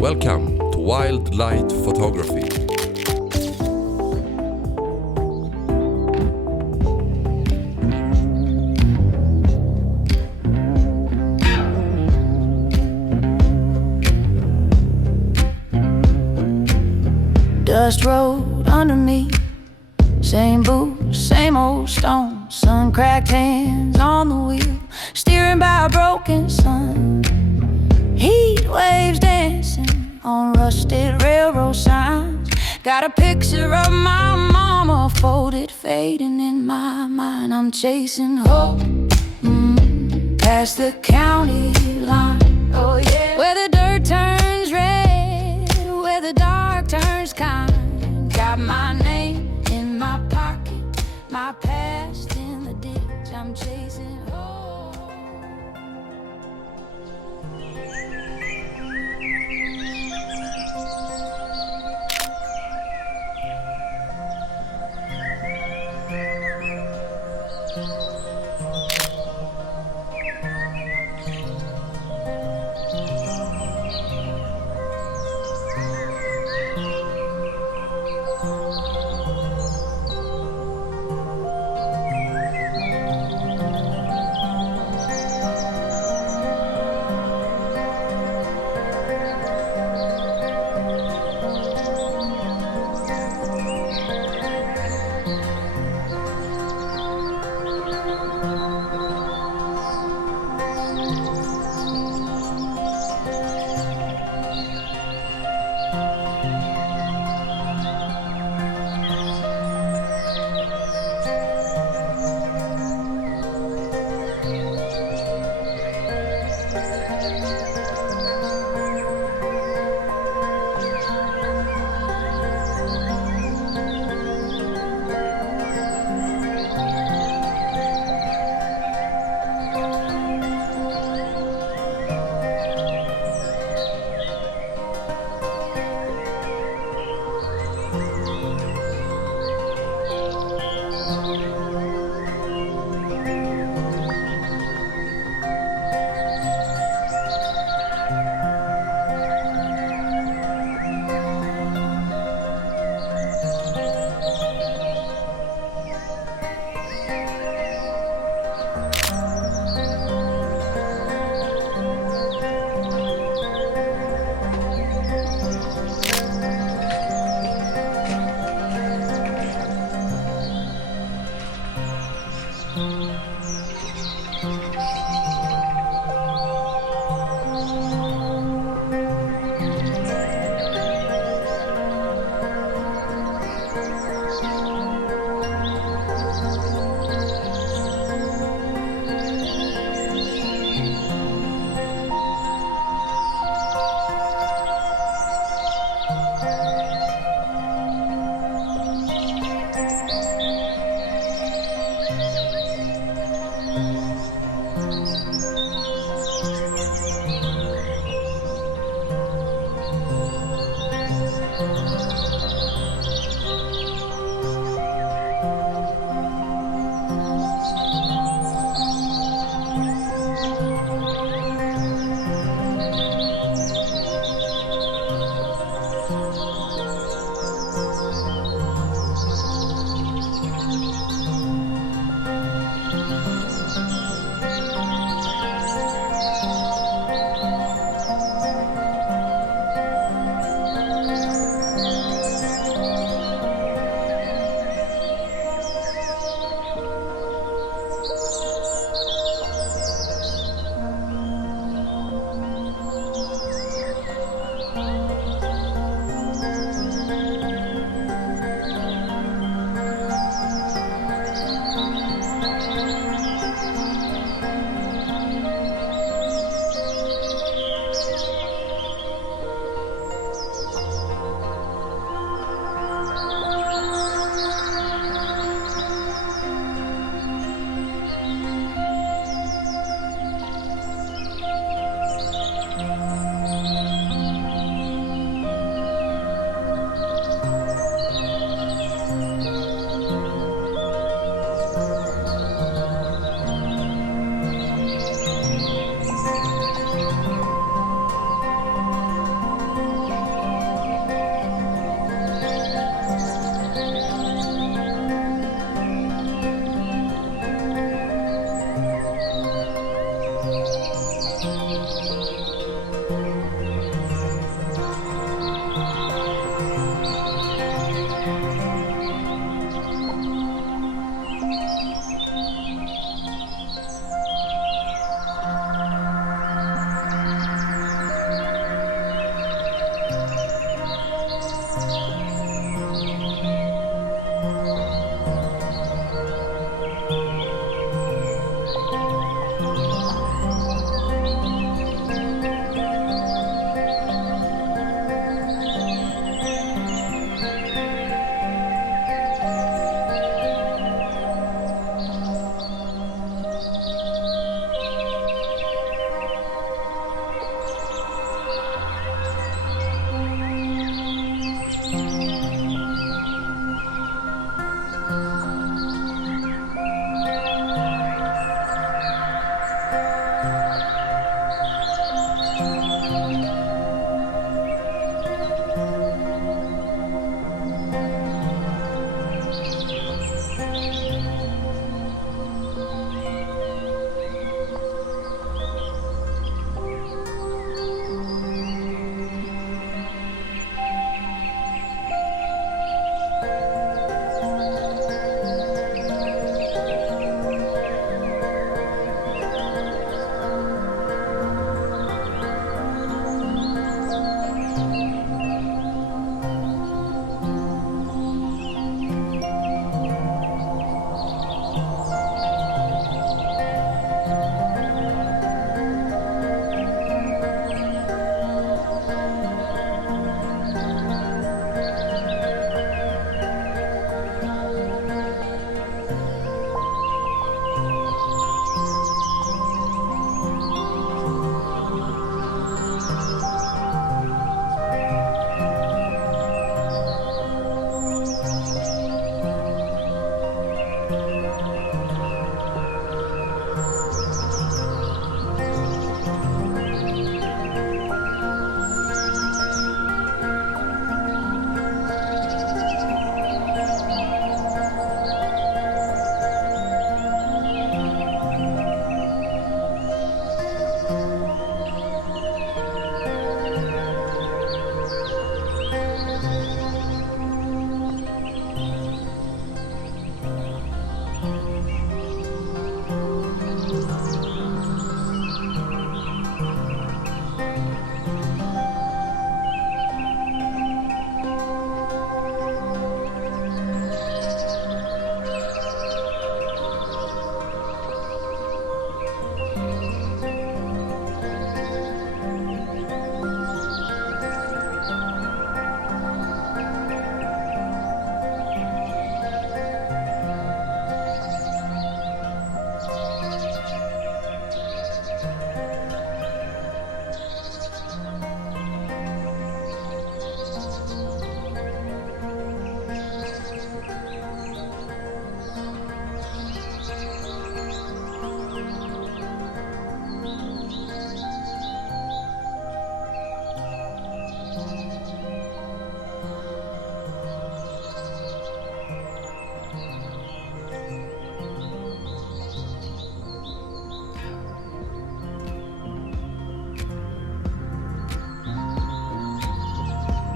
Welcome to Wildlight Photography. Dust road under me, same boots, same old stone. Sun-cracked hands on the wheel, steering by a broken sun. Heat waves dancing on rusted railroad signs. Got a picture of my mama folded, fading in my mind. I'm chasing hope past the county line. Oh yeah, where the dirt turns red, where the dark turns kind. Got my name in my pocket, my past in the ditch. I'm chasing hope.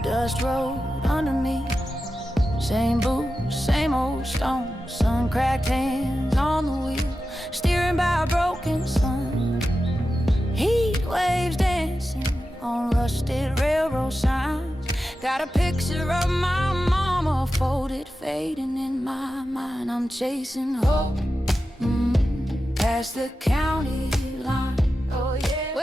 Dust road under me. Same boots, same old stones. Sun-cracked hands on the wheel, steering by a broken sun. Heat waves dancing on rusted railroad signs. Got a picture of my mama folded, fading in my mind. I'm chasing hope past the county line. Oh yeah.